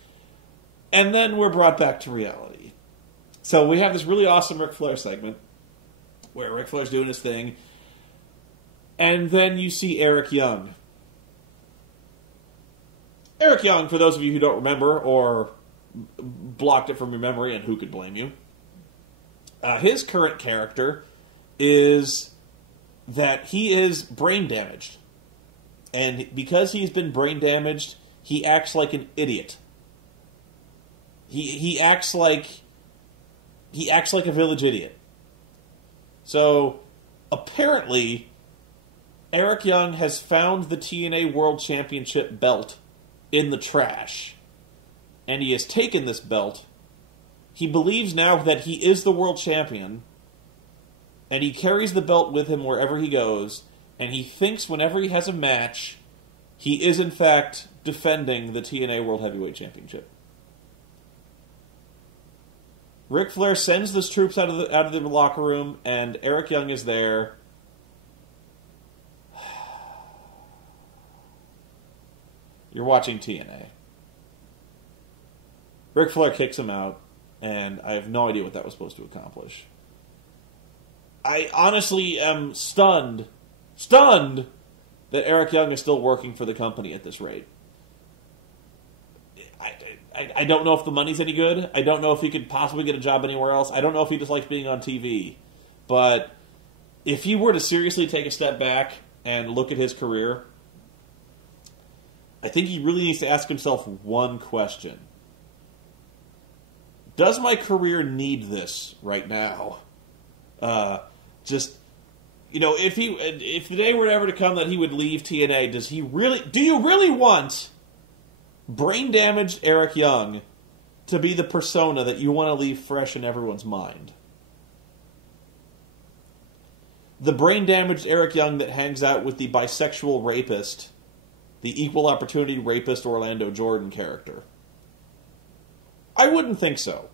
and then we're brought back to reality. So we have this really awesome Ric Flair segment where Ric Flair's doing his thing, and then you see Eric Young. Eric Young, for those of you who don't remember or blocked it from your memory, and who could blame you, his current character is that he is brain damaged. And because he's been brain damaged, he acts like an idiot. He acts like a village idiot. So, apparently, Eric Young has found the TNA World Championship belt in the trash. And he has taken this belt. He believes now that he is the world champion. And he carries the belt with him wherever he goes. And he thinks whenever he has a match, he is in fact defending the TNA World Heavyweight Championship. Ric Flair sends those troops out of the locker room, and Eric Young is there. You're watching TNA. Ric Flair kicks him out, and I have no idea what that was supposed to accomplish. I honestly am stunned that Eric Young is still working for the company at this rate. I don't know if the money's any good. I don't know if he could possibly get a job anywhere else. I don't know if he just likes being on TV. But if he were to seriously take a step back and look at his career, I think he really needs to ask himself one question. Does my career need this right now? If the day were ever to come that he would leave TNA, do you really want brain-damaged Eric Young to be the persona that you want to leave fresh in everyone's mind? The brain-damaged Eric Young that hangs out with the bisexual rapist, the equal opportunity rapist Orlando Jordan character? I wouldn't think so.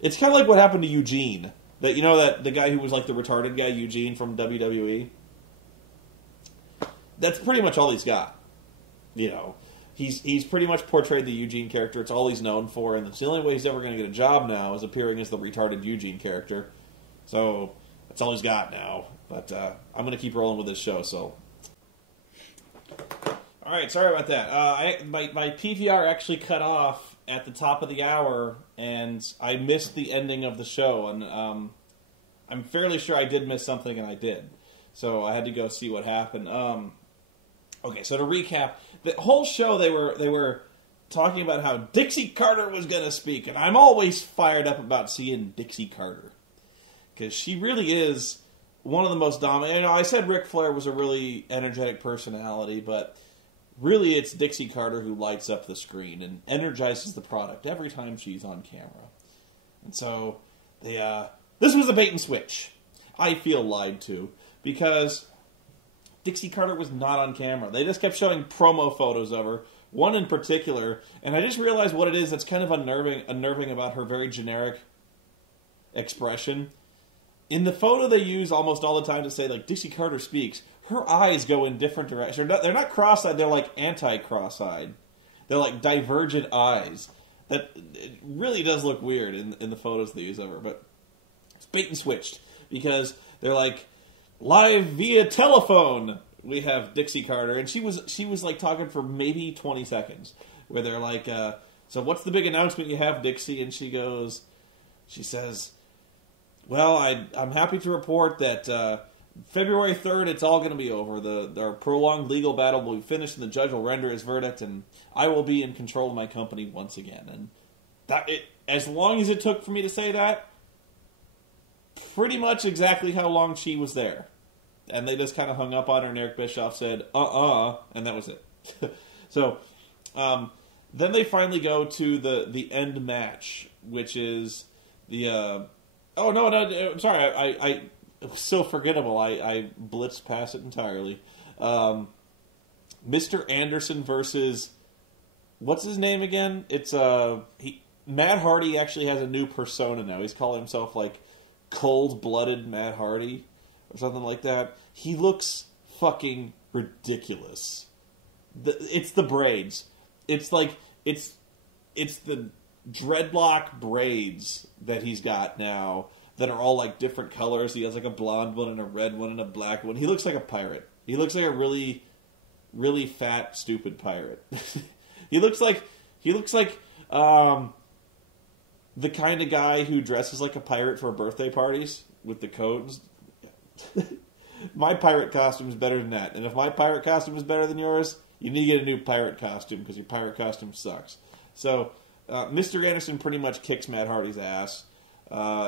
It's kind of like what happened to Eugene. That that the guy who was like the retarded guy, Eugene from WWE. That's pretty much all he's got. He's pretty much portrayed the Eugene character. It's all he's known for, and it's the only way he's ever going to get a job now is appearing as the retarded Eugene character. So that's all he's got now. But I'm going to keep rolling with this show. So, all right, sorry about that. My PVR actually cut off at the top of the hour, and I missed the ending of the show. And I'm fairly sure I did miss something, and I did. So I had to go see what happened. Okay, so to recap, the whole show they were talking about how Dixie Carter was going to speak, and I'm always fired up about seeing Dixie Carter because she really is one of the most dominant. I said Ric Flair was a really energetic personality, but really it's Dixie Carter who lights up the screen and energizes the product every time she's on camera. And so this was a bait and switch. I feel lied to because Dixie Carter was not on camera. They just kept showing promo photos of her, one in particular, and I just realized what it is that's kind of unnerving about her very generic expression. In the photo they use almost all the time to say, like, Dixie Carter speaks, her eyes go in different directions. They're not cross-eyed, they're like anti-cross-eyed. They're like divergent eyes. That it really does look weird in the photos they use of her, but it's bait and switched, because they're like, live via telephone, we have Dixie Carter, and she was like talking for maybe 20 seconds, where they're like, so what's the big announcement you have, Dixie? And she says, well, I'm happy to report that February 3rd, it's all going to be over. Our prolonged legal battle will be finished, and the judge will render his verdict, and I will be in control of my company once again. And as long as it took for me to say that, pretty much exactly how long she was there. And they just kind of hung up on her, and Eric Bischoff said, and that was it. So, then they finally go to the end match, which is the, sorry, it was so forgettable, I blitzed past it entirely. Mr. Anderson versus, what's his name again? It's, Matt Hardy actually has a new persona now. He's calling himself, like, Cold-Blooded Matt Hardy, or something like that. He looks fucking ridiculous. It's the braids. It's like, it's the dreadlock braids that he's got now that are all like different colors. He has like a blonde one and a red one and a black one. He looks like a pirate. He looks like a really, really fat, stupid pirate. He looks like the kind of guy who dresses like a pirate for birthday parties with the coat. My pirate costume is better than that. And if my pirate costume is better than yours, you need to get a new pirate costume because your pirate costume sucks. So, Mr. Anderson pretty much kicks Matt Hardy's ass.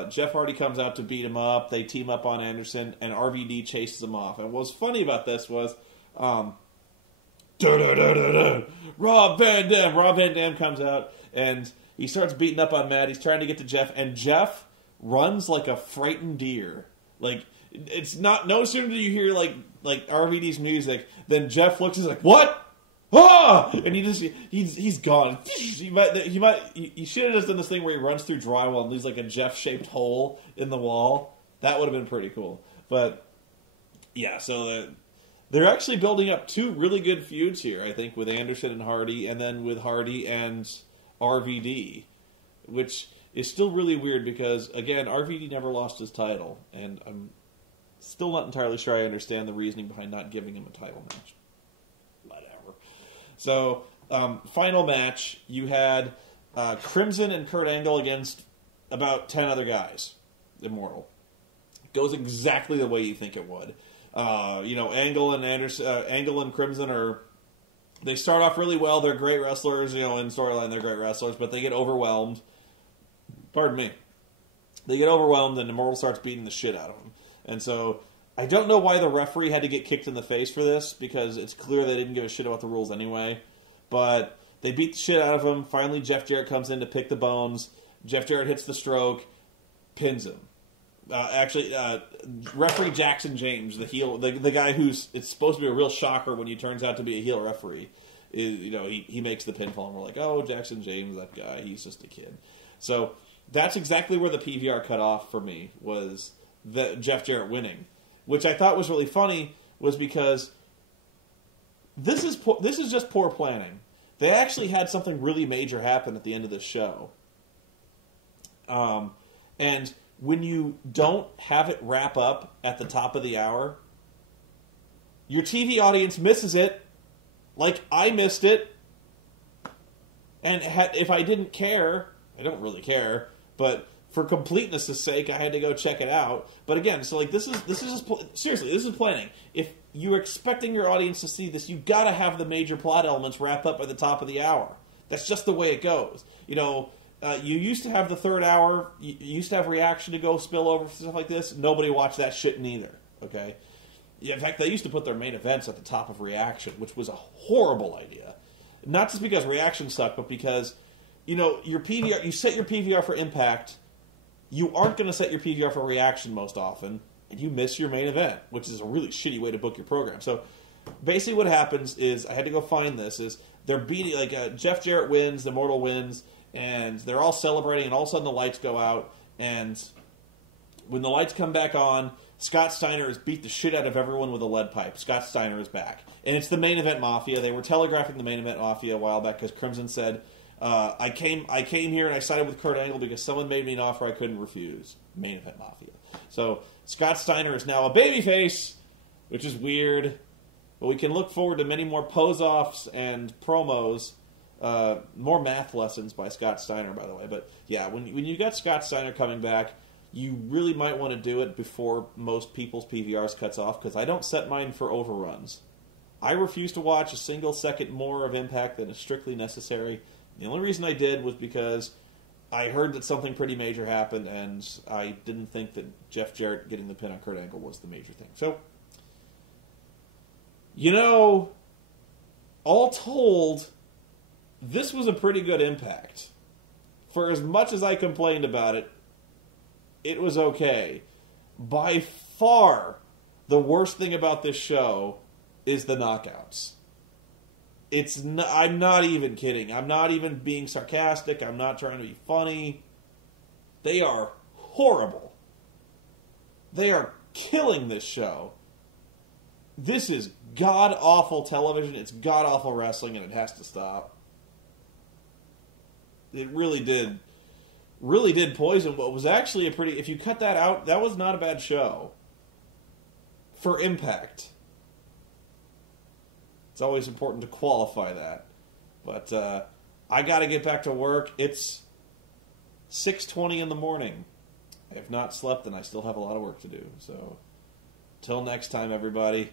Jeff Hardy comes out to beat him up. They team up on Anderson, and RVD chases him off. And what's funny about this was, Rob Van Dam comes out, and he starts beating up on Matt. He's trying to get to Jeff, and Jeff runs like a frightened deer. Like, it's not, no sooner do you hear like RVD's music, then Jeff looks and is like, what? Ah! And he's gone. He should have just done this thing where he runs through drywall and leaves like a Jeff-shaped hole in the wall. That would have been pretty cool. But yeah, so they're actually building up two really good feuds here, I think, with Anderson and Hardy, and then with Hardy and RVD, which is still really weird because, again, RVD never lost his title, and I'm still not entirely sure I understand the reasoning behind not giving him a title match. Whatever. So, final match, you had Crimson and Kurt Angle against about 10 other guys. Immortal. Goes exactly the way you think it would. Angle and Crimson they start off really well. They're great wrestlers, in storyline they're great wrestlers, but they get overwhelmed. Pardon me. They get overwhelmed and Immortal starts beating the shit out of them. And so, I don't know why the referee had to get kicked in the face for this, because it's clear they didn't give a shit about the rules anyway. But they beat the shit out of him. Finally, Jeff Jarrett comes in to pick the bones. Jeff Jarrett hits the stroke, pins him. Referee Jackson James, the heel, the guy it's supposed to be a real shocker when he turns out to be a heel referee. He makes the pinfall, and we're like, oh, Jackson James, that guy, he's just a kid. So that's exactly where the PVR cut off for me, was the Jeff Jarrett winning, which I thought was really funny, was because this is just poor planning. They actually had something really major happen at the end of this show. And when you don't have it wrap up at the top of the hour, your TV audience misses it, like I missed it. And if I didn't care, I don't really care, but for completeness' sake, I had to go check it out. But again, so like this is just seriously, this is planning. If you're expecting your audience to see this, you got to have the major plot elements wrap up at the top of the hour. That's just the way it goes. You know, you used to have the third hour. You used to have reaction to go spill over stuff like this. Nobody watched that shit neither. Okay. In fact, they used to put their main events at the top of reaction, which was a horrible idea. Not just because reaction sucked, but because, you know, your PVR, you set your PVR for Impact. You aren't going to set your PVR for reaction most often, and you miss your main event, which is a really shitty way to book your program. So basically what happens is, I had to go find this, is they're beating, like Jeff Jarrett wins, the Immortal wins, and they're all celebrating, and all of a sudden the lights go out, and when the lights come back on, Scott Steiner has beat the shit out of everyone with a lead pipe. Scott Steiner is back. And it's the Main Event Mafia. They were telegraphing the Main Event Mafia a while back because Crimson said, I came here and I sided with Kurt Angle because someone made me an offer I couldn't refuse. Main Event Mafia. So Scott Steiner is now a babyface, which is weird. But we can look forward to many more pose-offs and promos. More math lessons by Scott Steiner, by the way. But yeah, when you got Scott Steiner coming back, you really might want to do it before most people's PVRs cuts off, because I don't set mine for overruns. I refuse to watch a single second more of Impact than is strictly necessary. The only reason I did was because I heard that something pretty major happened, and I didn't think that Jeff Jarrett getting the pin on Kurt Angle was the major thing. So, you know, all told, this was a pretty good Impact. For as much as I complained about it, it was okay. By far, the worst thing about this show is the knockouts. I'm not even kidding. I'm not even being sarcastic. I'm not trying to be funny. They are horrible. They are killing this show. This is god-awful television. It's god-awful wrestling, and it has to stop. It really did poison what was actually a pretty... If you cut that out, that was not a bad show. For Impact. It's always important to qualify that. But I got to get back to work. It's 6:20 in the morning. I have not slept, and I still have a lot of work to do. So, till next time, everybody.